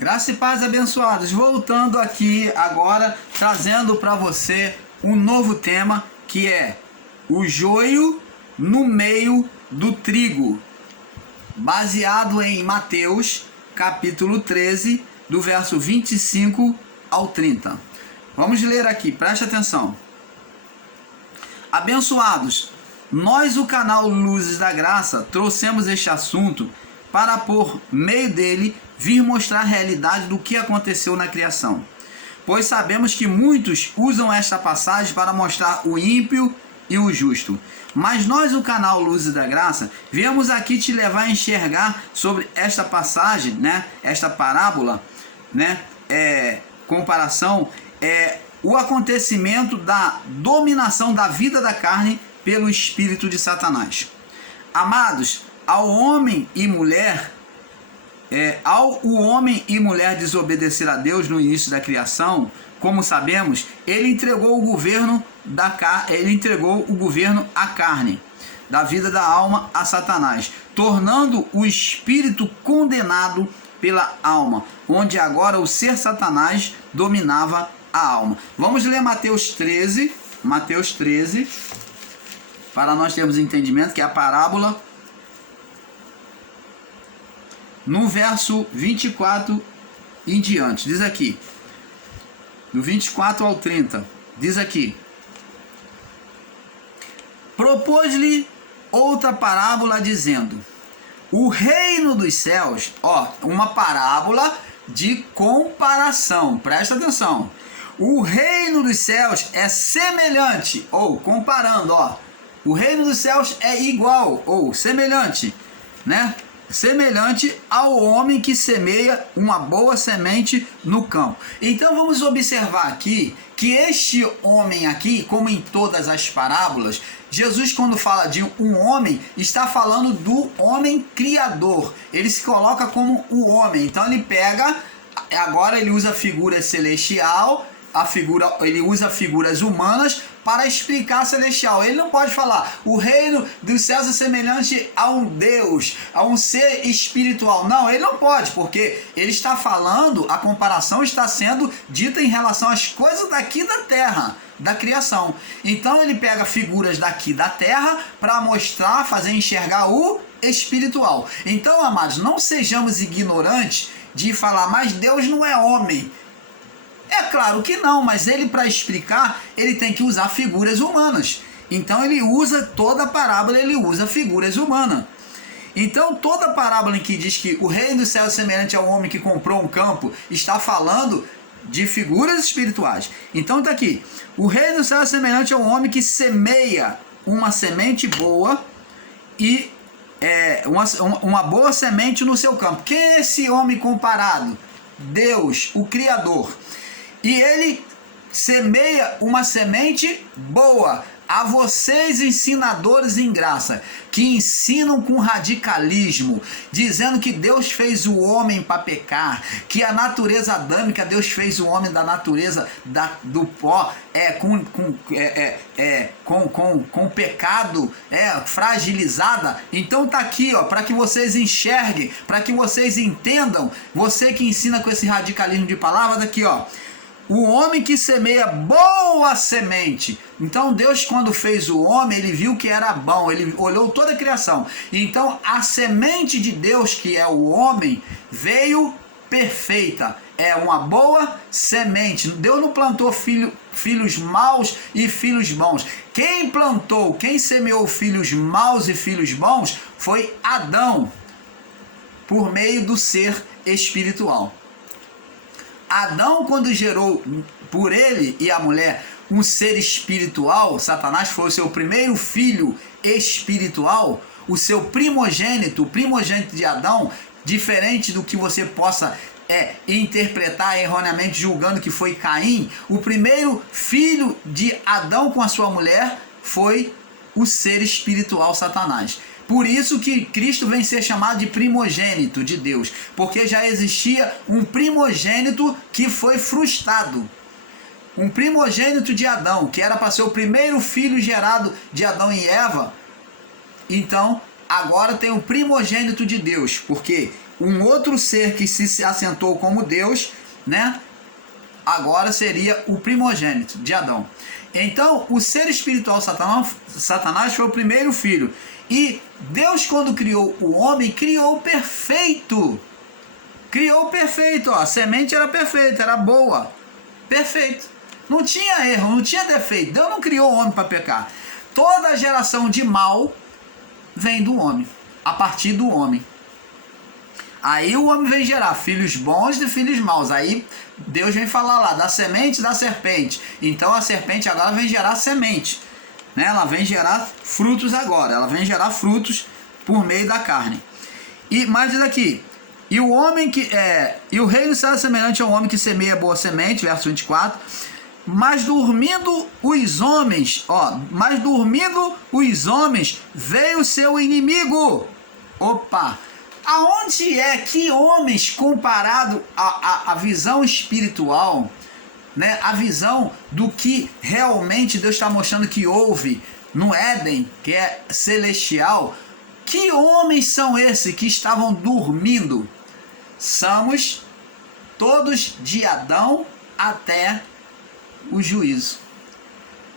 Graça e paz, abençoados. Voltando aqui agora, trazendo para você um novo tema, que é o joio no meio do trigo, baseado em Mateus, capítulo 13, do verso 25 ao 30. Vamos ler aqui, preste atenção. Abençoados, nós, o canal Luzes da Graça, trouxemos este assunto para, por meio dele, vir mostrar a realidade do que aconteceu na criação. Pois sabemos que muitos usam esta passagem para mostrar o ímpio e o justo. Mas nós, o canal Luzes da Graça, viemos aqui te levar a enxergar sobre esta passagem, esta parábola, comparação, o acontecimento da dominação da vida da carne pelo espírito de Satanás. Amados, ao homem e mulher desobedecer a Deus no início da criação, como sabemos, ele entregou o governo à carne, da vida da alma a Satanás, tornando o espírito condenado pela alma, onde agora o ser Satanás dominava a alma. Vamos ler Mateus 13, para nós termos entendimento, que é a parábola, no verso 24 em diante. Diz aqui, do 24 ao 30, diz aqui: propôs-lhe outra parábola, dizendo: o reino dos céus, uma parábola de comparação, presta atenção. O reino dos céus é semelhante, comparando, o reino dos céus é igual, semelhante, semelhante ao homem que semeia uma boa semente no campo. Então vamos observar aqui que este homem aqui, como em todas as parábolas, Jesus, quando fala de um homem, está falando do homem criador. Ele se coloca como o homem. Então ele pega, agora ele usa a figura celestial, ele usa figuras humanas para explicar celestial. Ele não pode falar o reino dos céus é semelhante a um Deus, a um ser espiritual. Não, ele não pode, porque ele está falando, a comparação está sendo dita em relação às coisas daqui da terra, da criação. Então ele pega figuras daqui da terra para mostrar, fazer enxergar o espiritual. Então, amados, não sejamos ignorantes de falar, mas Deus não é homem. É claro que não, mas ele, para explicar, ele tem que usar figuras humanas. Então ele usa, toda a parábola ele usa figuras humanas. Então toda a parábola em que diz que o reino do céu é semelhante ao homem que comprou um campo, está falando de figuras espirituais. Então está aqui: o reino do céu é semelhante ao homem que semeia uma semente boa e uma boa semente no seu campo. Quem é esse homem comparado? Deus, o Criador. E ele semeia uma semente boa. A vocês, ensinadores em graça, que ensinam com radicalismo, dizendo que Deus fez o homem para pecar, que a natureza adâmica, Deus fez o homem da natureza do pó, com pecado, fragilizada. Então tá aqui, para que vocês enxerguem, para que vocês entendam, você que ensina com esse radicalismo de palavras, daqui, o homem que semeia boa semente. Então Deus, quando fez o homem, ele viu que era bom, ele olhou toda a criação. Então a semente de Deus, que é o homem, veio perfeita. É uma boa semente. Deus não plantou filhos maus e filhos bons. Quem plantou, quem semeou filhos maus e filhos bons foi Adão, por meio do ser espiritual. Adão, quando gerou por ele e a mulher um ser espiritual, Satanás foi o seu primeiro filho espiritual, o seu primogênito, o primogênito de Adão, diferente do que você possa interpretar erroneamente, julgando que foi Caim. O primeiro filho de Adão com a sua mulher foi o ser espiritual Satanás. Por isso que Cristo vem ser chamado de primogênito de Deus, porque já existia um primogênito que foi frustrado. Um primogênito de Adão, que era para ser o primeiro filho gerado de Adão e Eva. Então, agora tem o primogênito de Deus, porque um outro ser que se assentou como Deus, né? Agora seria o primogênito de Adão. Então, o ser espiritual Satanás foi o primeiro filho. E Deus, quando criou o homem, criou perfeito. Criou perfeito, ó. A semente era perfeita, era boa. Perfeito. Não tinha erro, não tinha defeito. Deus não criou o homem para pecar. Toda geração de mal vem do homem, a partir do homem. Aí o homem vem gerar filhos bons e filhos maus. Aí Deus vem falar lá da semente da serpente. Então a serpente agora vem gerar semente, né? Ela vem gerar frutos agora. Ela vem gerar frutos por meio da carne. E mais diz aqui: e o homem que e o reino será semelhante ao homem que semeia boa semente, verso 24. Mas dormindo os homens, veio seu inimigo. Opa! Aonde é que homens, comparado à visão espiritual, né, a visão do que realmente Deus está mostrando que houve no Éden, que é celestial, que homens são esses que estavam dormindo? Somos todos de Adão até o juízo.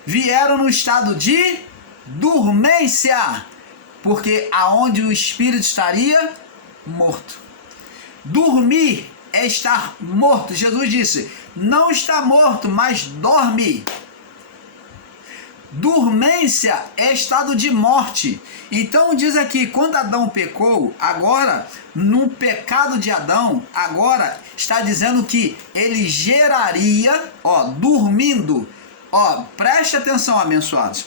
Vieram no estado de dormência, porque aonde o espírito estaria? Morto. Dormir é estar morto. Jesus disse: não está morto, mas dorme. Dormência é estado de morte. Então diz aqui, quando Adão pecou, agora, no pecado de Adão, agora está dizendo que ele geraria, dormindo. Preste atenção, abençoados.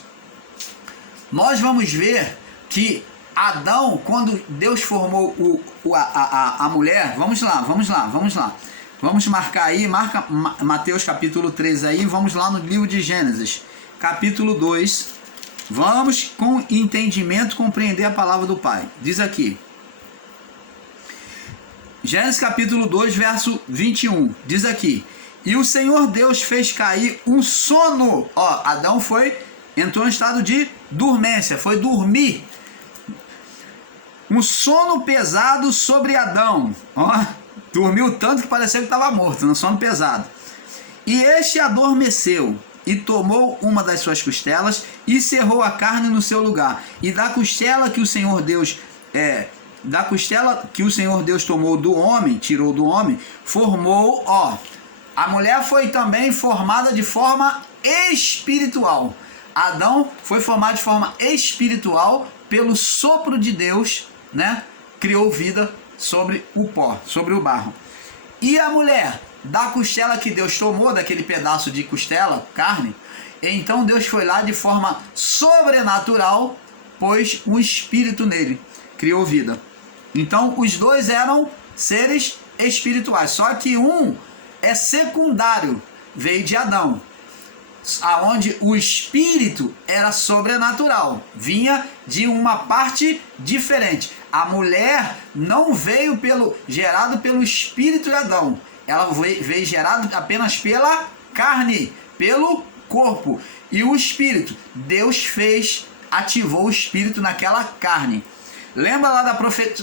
Nós vamos ver que Adão, quando Deus formou a mulher, vamos lá. Vamos marcar aí, marca Mateus capítulo 3 aí, vamos lá no livro de Gênesis, capítulo 2. Vamos com entendimento compreender a palavra do Pai. Diz aqui, Gênesis capítulo 2, verso 21, diz aqui: e o Senhor Deus fez cair um sono. Adão entrou em estado de dormência, foi dormir. Um sono pesado sobre Adão. Dormiu tanto que pareceu que estava morto, no sono pesado. E este adormeceu e tomou uma das suas costelas e cerrou a carne no seu lugar. E da costela que o Senhor Deus tomou do homem, tirou do homem, formou, a mulher foi também formada de forma espiritual. Adão foi formado de forma espiritual pelo sopro de Deus, né? Criou vida sobre o pó, sobre o barro. E a mulher, da costela que Deus tomou, daquele pedaço de costela, carne, então Deus foi lá de forma sobrenatural, pôs um espírito nele, criou vida. Então os dois eram seres espirituais, só que um é secundário, veio de Adão, aonde o espírito era sobrenatural, vinha de uma parte diferente. A mulher não veio gerado pelo espírito de Adão, ela veio gerada apenas pela carne, pelo corpo. E o espírito, Deus ativou o espírito naquela carne. Lembra lá da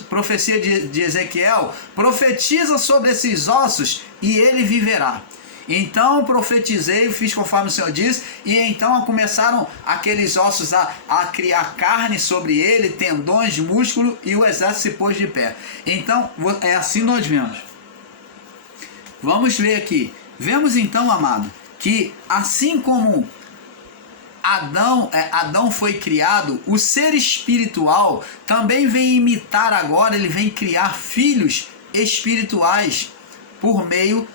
profecia de Ezequiel? Profetiza sobre esses ossos e ele viverá. Então profetizei, fiz conforme o Senhor disse, e então começaram aqueles ossos a criar carne sobre ele, tendões, músculo, e o exército se pôs de pé. Então é assim nós vemos. Vamos ver aqui. Vemos então, amado, que assim como Adão foi criado, o ser espiritual também vem imitar agora, ele vem criar filhos espirituais por meio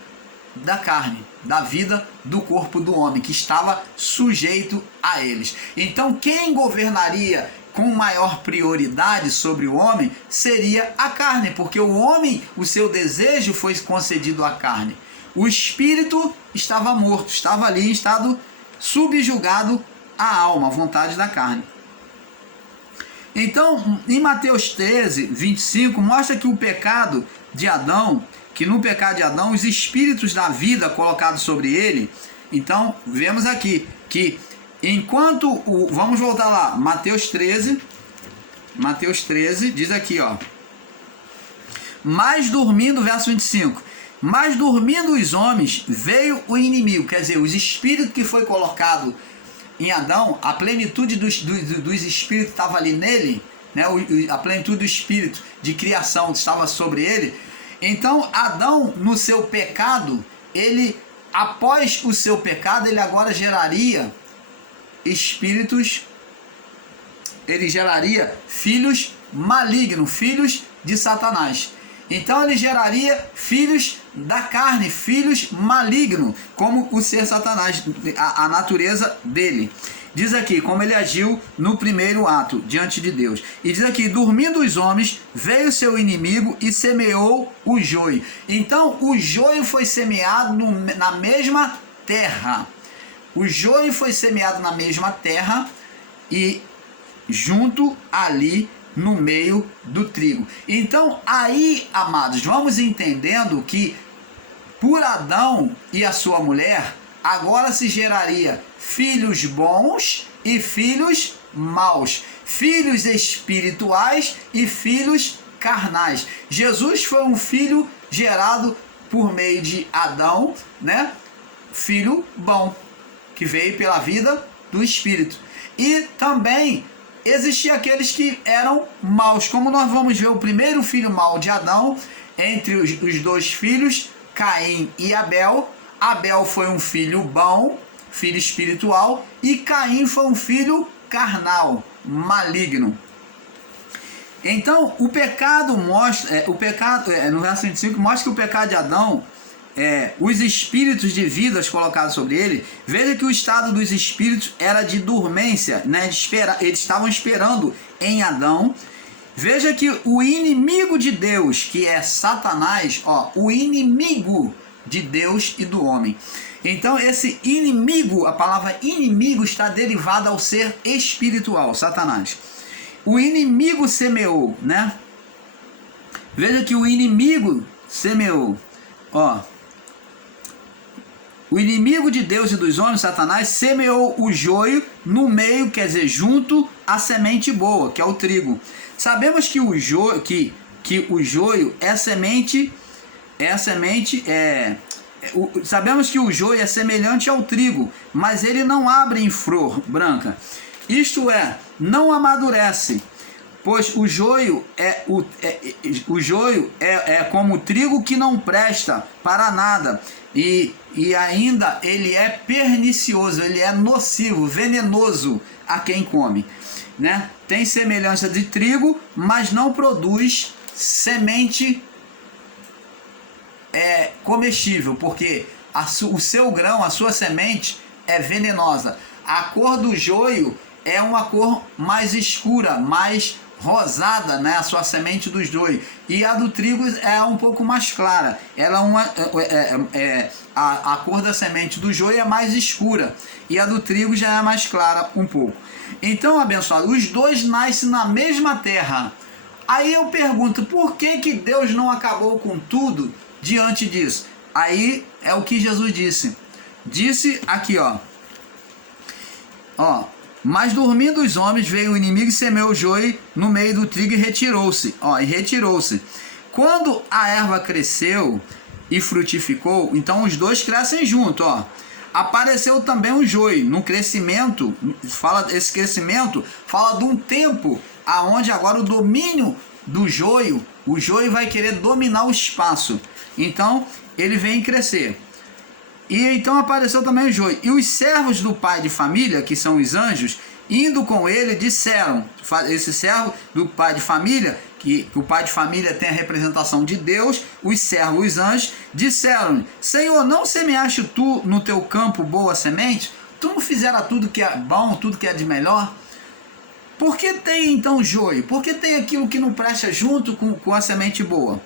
da carne, da vida do corpo do homem, que estava sujeito a eles. Então quem governaria com maior prioridade sobre o homem seria a carne, porque o homem, o seu desejo foi concedido à carne. O espírito estava morto, estava ali em estado subjugado à alma, à vontade da carne. Então, em Mateus 13, 25, mostra que o pecado de Adão, que no pecado de Adão, os espíritos da vida colocados sobre ele, então, vemos aqui que enquanto vamos voltar lá, Mateus 13, diz aqui, Mas dormindo, verso 25, mas dormindo os homens, veio o inimigo, quer dizer, os espíritos que foi colocado em Adão, a plenitude dos espíritos estava ali nele, né? A plenitude do espírito de criação estava sobre ele. Então Adão, no seu pecado, após o seu pecado, ele agora geraria espíritos, ele geraria filhos malignos, filhos de Satanás. Então ele geraria filhos da carne, filhos malignos, como o ser Satanás, a natureza dele. Diz aqui, como ele agiu no primeiro ato, diante de Deus. E diz aqui, dormindo os homens, veio seu inimigo e semeou o joio. Então o joio foi semeado na mesma terra. O joio foi semeado na mesma terra e junto ali no meio do trigo. Então aí, amados, vamos entendendo que por Adão e a sua mulher, agora se geraria filhos bons e filhos maus, filhos espirituais e filhos carnais. Jesus foi um filho gerado por meio de Adão, né? Filho bom, que veio pela vida do Espírito. E também existiam aqueles que eram maus, como nós vamos ver o primeiro filho mau de Adão, entre os dois filhos, Caim e Abel. Abel foi um filho bom, filho espiritual, e Caim foi um filho carnal, maligno. Então, o pecado mostra, no verso 25, mostra que o pecado de Adão, os espíritos de vidas colocados sobre ele, veja que o estado dos espíritos era de dormência, né? Eles estavam esperando em Adão. Veja que o inimigo de Deus, que é Satanás, o inimigo de Deus e do homem. Então esse inimigo, a palavra inimigo está derivada ao ser espiritual, Satanás. O inimigo semeou, né? Veja que o inimigo semeou, o inimigo de Deus e dos homens, Satanás, semeou o joio no meio, quer dizer, junto à semente boa, que é o trigo. Sabemos que o joio, o joio é semente, sabemos que o joio é semelhante ao trigo, mas ele não abre em flor branca. Isto é, não amadurece, pois o joio é como o trigo que não presta para nada. E ainda ele é pernicioso, ele é nocivo, venenoso a quem come, né? Tem semelhança de trigo, mas não produz semente comestível, porque o seu grão, a sua semente é venenosa. A cor do joio é uma cor mais escura, mais rosada, né? A sua semente do joio. E a do trigo é um pouco mais clara. Ela a cor da semente do joio é mais escura e a do trigo já é mais clara um pouco. Então, abençoado, os dois nascem na mesma terra. Aí eu pergunto, por que Deus não acabou com tudo diante disso? Aí é o que Jesus disse. Disse aqui, mas dormindo os homens, veio o inimigo e semeou o joio no meio do trigo e retirou-se. Quando a erva cresceu e frutificou, então os dois crescem junto, Apareceu também o joio no crescimento. Esse crescimento fala de um tempo aonde agora o domínio do joio, o joio vai querer dominar o espaço. Então ele vem crescer. E então apareceu também o joio. E os servos do pai de família, que são os anjos, indo com ele, disseram, esse servo do pai de família, que o pai de família tem a representação de Deus, os servos, os anjos, disseram: Senhor, não semeaste tu no teu campo boa semente? Tu não fizera tudo que é bom, tudo que é de melhor? Por que tem então joio? Por que tem aquilo que não presta junto com a semente boa?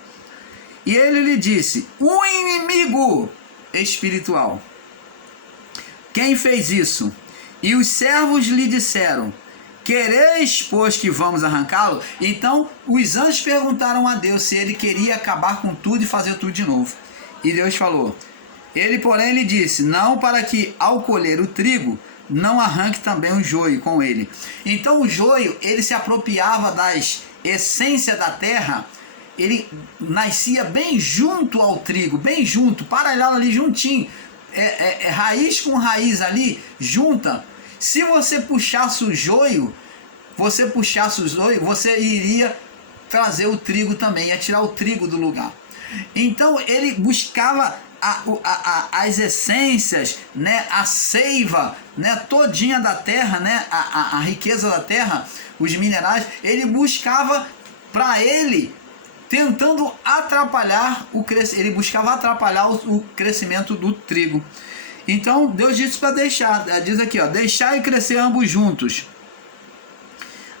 E ele lhe disse: o inimigo espiritual. Quem fez isso? E os servos lhe disseram: quereis, pois, que vamos arrancá-lo? Então os anjos perguntaram a Deus se ele queria acabar com tudo e fazer tudo de novo. E Deus falou. Ele, porém, lhe disse: não, para que ao colher o trigo não arranque também o joio com ele. Então o joio, ele se apropriava das essências da terra ele nascia bem junto ao trigo, bem junto, paralelo ali, juntinho, raiz com raiz ali, junta. Se você puxasse o joio, você iria trazer o trigo também, ia tirar o trigo do lugar. Então ele buscava as essências, né, a seiva, né, todinha da terra, né, a riqueza da terra, os minerais, ele buscava para ele, tentando atrapalhar ele buscava atrapalhar o crescimento do trigo. Então Deus disse para deixar, diz aqui, ó, deixai crescer ambos juntos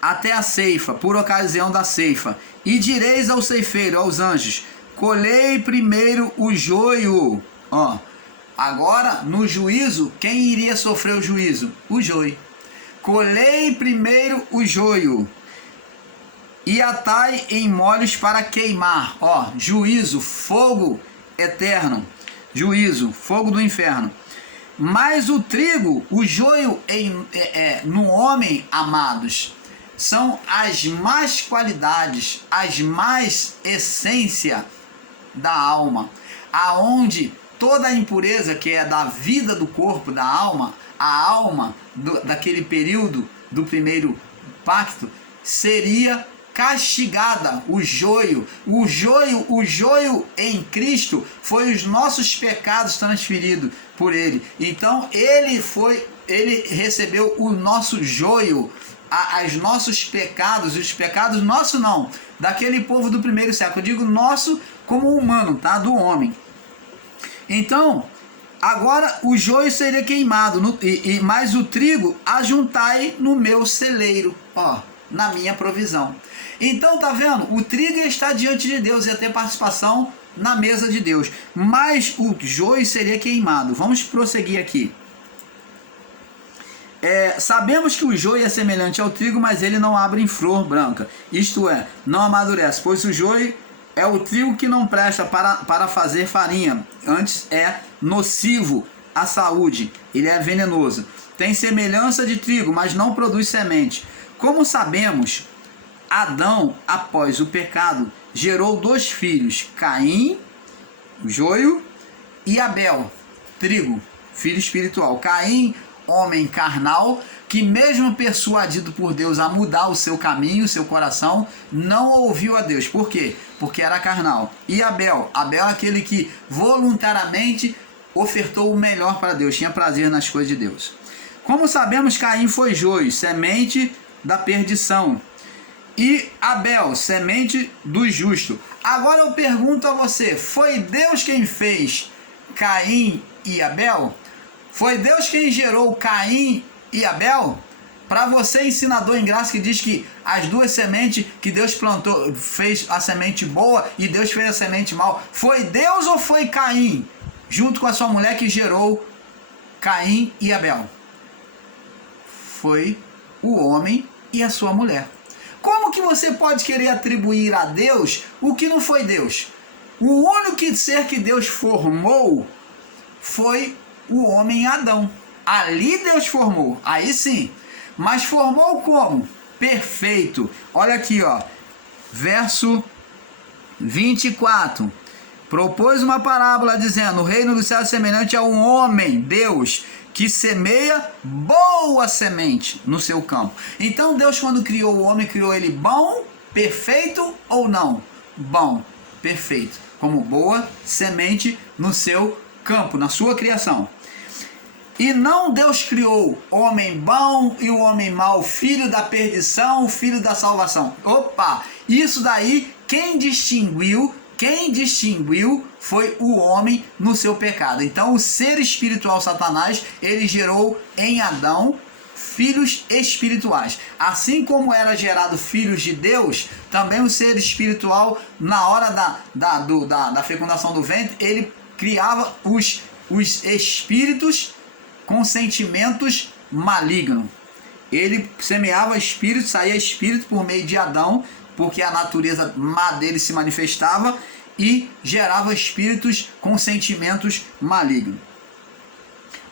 até a ceifa, por ocasião da ceifa, e direis ao ceifeiro, aos anjos: colhei primeiro o joio. Ó, agora no juízo, quem iria sofrer o juízo? O joio. Colhei primeiro o joio e atai em molhos para queimar. Ó, juízo, fogo eterno, juízo, fogo do inferno. Mas o trigo, o joio no homem, amados, são as más qualidades, as más essência da alma, aonde toda a impureza que é da vida do corpo, da alma, a alma daquele período do primeiro pacto seria castigada. O joio em Cristo foi os nossos pecados transferidos por ele. Então ele recebeu o nosso joio, os nossos pecados, os pecados nossos não, daquele povo do primeiro século. Eu digo nosso como humano, tá? Do homem. Então, agora o joio seria queimado, mas o trigo ajuntai no meu celeiro, ó, na minha provisão. Então, tá vendo? O trigo está diante de Deus, ia ter participação na mesa de Deus, mas o joio seria queimado. Vamos prosseguir aqui. Sabemos que o joio é semelhante ao trigo, mas ele não abre em flor branca, isto é, não amadurece, pois o joio é o trigo que não presta para fazer farinha, antes é nocivo à saúde, ele é venenoso. Tem semelhança de trigo, mas não produz semente. Como sabemos, Adão, após o pecado, gerou 2 filhos, Caim, o joio, e Abel, trigo, filho espiritual. Caim, homem carnal, que mesmo persuadido por Deus a mudar o seu caminho, o seu coração, não ouviu a Deus. Por quê? Porque era carnal. E Abel é aquele que voluntariamente ofertou o melhor para Deus, tinha prazer nas coisas de Deus. Como sabemos, Caim foi joio, semente da perdição, e Abel, semente do justo. Agora eu pergunto a você, foi Deus quem fez Caim e Abel? Foi Deus quem gerou Caim e Abel? Para você, ensinador em graça, que diz que as 2 sementes que Deus plantou, fez a semente boa e Deus fez a semente mal, foi Deus ou foi Caim, junto com a sua mulher, que gerou Caim e Abel? Foi o homem e a sua mulher. Como que você pode querer atribuir a Deus o que não foi Deus? O único ser que Deus formou foi o homem Adão. Ali Deus formou, aí sim. Mas formou como? Perfeito. Olha aqui, ó, verso 24. Propôs uma parábola dizendo: o reino do céu é semelhante a um homem, Deus, que semeia boa semente no seu campo. Então Deus, quando criou o homem, criou ele bom, perfeito ou não? Bom, perfeito, como boa semente no seu campo, na sua criação. E não Deus criou homem bom e o homem mau, filho da perdição, filho da salvação. Opa, isso daí quem distinguiu foi o homem no seu pecado. Então o ser espiritual Satanás, ele gerou em Adão filhos espirituais. Assim como era gerado filhos de Deus, também o ser espiritual, na hora da fecundação do ventre, ele criava os espíritos com sentimentos malignos. Ele semeava espírito, saía espírito por meio de Adão, porque a natureza má dele se manifestava e gerava espíritos com sentimentos malignos.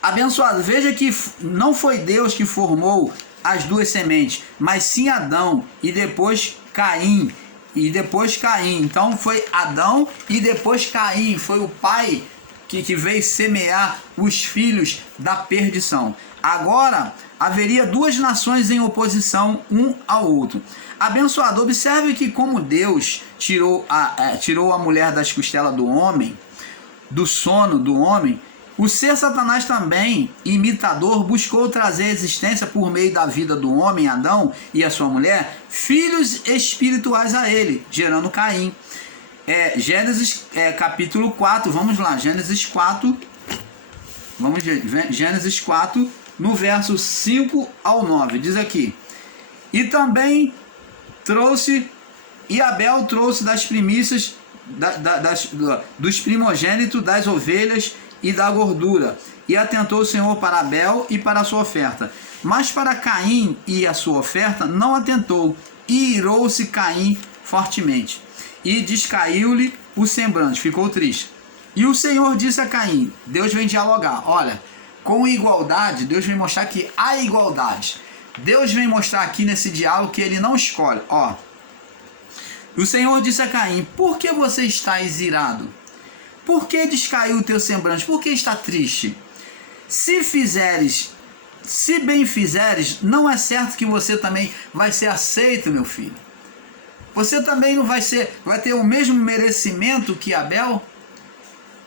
Abençoado, veja que não foi Deus que formou as 2 sementes, mas sim Adão e depois Caim e depois Caim. Então foi Adão e depois Caim, foi o pai que veio semear os filhos da perdição. Agora haveria duas nações em oposição um ao outro. Abençoado, observe que como Deus tirou a mulher das costelas do homem, do sono do homem, o ser Satanás também, imitador, buscou trazer à existência por meio da vida do homem, Adão e a sua mulher, filhos espirituais a ele, gerando Caim. Gênesis capítulo 4, vamos lá, Gênesis 4, Gênesis 4, no verso 5 ao 9, diz aqui: e também Abel trouxe das primícias, dos primogênitos das ovelhas e da gordura, e atentou o Senhor para Abel e para a sua oferta, mas para Caim e a sua oferta não atentou, e irou-se Caim fortemente, e descaiu-lhe o semblante, ficou triste. E o Senhor disse a Caim, Deus vem dialogar, olha, com igualdade, Deus vem mostrar que há igualdade. Deus vem mostrar aqui nesse diálogo que ele não escolhe. O Senhor disse a Caim, por que você está irado? Por que descaiu o teu semblante? Por que está triste? Se bem fizeres, não é certo que você também vai ser aceito, meu filho? Você também não vai ter o mesmo merecimento que Abel?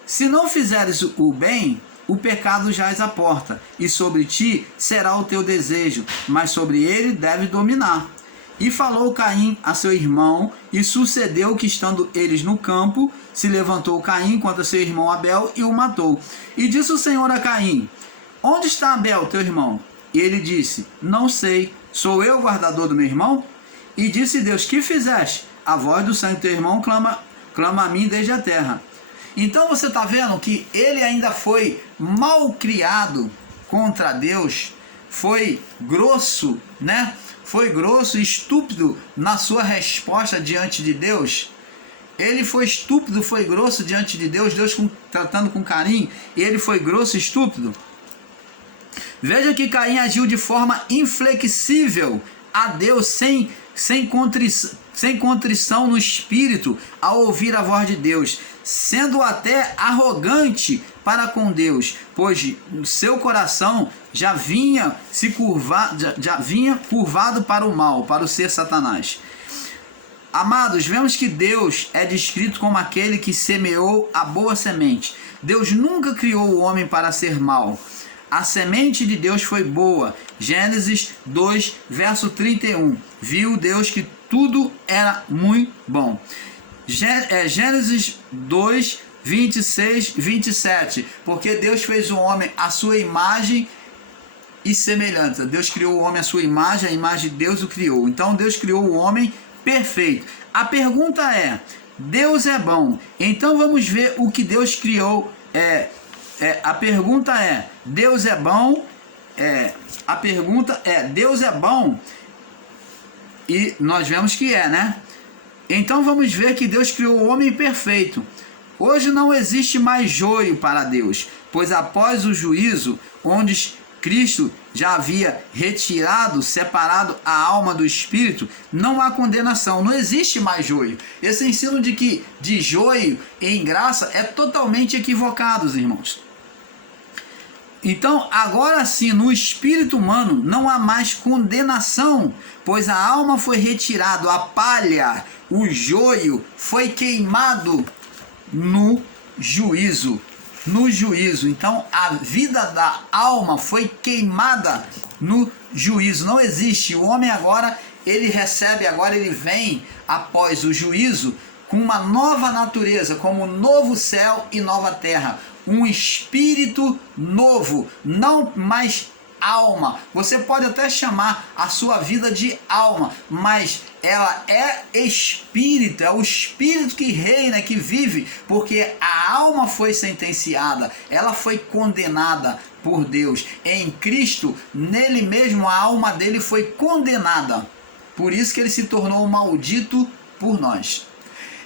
Se não fizeres o bem, o pecado jaz à porta, e sobre ti será o teu desejo, mas sobre ele deve dominar. E falou Caim a seu irmão, e sucedeu que, estando eles no campo, se levantou Caim contra seu irmão Abel e o matou. E disse o Senhor a Caim, onde está Abel, teu irmão? E ele disse, não sei, sou eu o guardador do meu irmão? E disse Deus, que fizeste? A voz do sangue do teu irmão clama a mim desde a terra. Então você está vendo que ele ainda foi mal criado contra Deus, foi grosso, né? Foi grosso e estúpido na sua resposta diante de Deus. Ele foi estúpido, foi grosso diante de Deus, tratando com carinho, e ele foi grosso e estúpido. Veja que Caim agiu de forma inflexível a Deus, sem contrição no espírito, ao ouvir a voz de Deus, sendo até arrogante para com Deus, pois seu coração já vinha curvado para o mal, para o ser Satanás. Amados, vemos que Deus é descrito como aquele que semeou a boa semente. Deus nunca criou o homem para ser mau. A semente de Deus foi boa. Gênesis 2, verso 31. Viu Deus que tudo era muito bom. Gênesis 2, 26, 27. Porque Deus fez o homem à sua imagem e semelhança. Deus criou o homem à sua imagem, a imagem de Deus o criou. Então Deus criou o homem perfeito. A pergunta é, Deus é bom. Então vamos ver o que Deus criou. A pergunta é, Deus é bom? A pergunta é, Deus é bom? E nós vemos que né? Então vamos ver que Deus criou o homem perfeito. Hoje não existe mais joio para Deus, pois após o juízo, onde Cristo já havia separado a alma do espírito, não há condenação, não existe mais joio. Esse ensino de joio em graça é totalmente equivocado, irmãos. Então, agora sim, no espírito humano não há mais condenação, pois a alma foi retirada, a palha, o joio foi queimado no juízo. Então a vida da alma foi queimada no juízo. Não existe. O homem agora, ele vem após o juízo com uma nova natureza, como novo céu e nova terra. Um espírito novo, não mais alma. Você pode até chamar a sua vida de alma, mas ela é espírito, é o espírito que reina, que vive, porque a alma foi sentenciada, ela foi condenada por Deus. Em Cristo, nele mesmo, a alma dele foi condenada. Por isso que ele se tornou maldito por nós.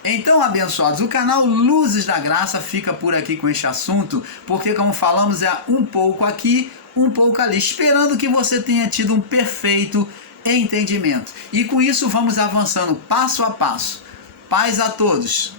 Então, abençoados, o canal Luzes da Graça fica por aqui com este assunto, porque, como falamos, é um pouco aqui, um pouco ali, esperando que você tenha tido um perfeito entendimento. E com isso vamos avançando passo a passo. Paz a todos.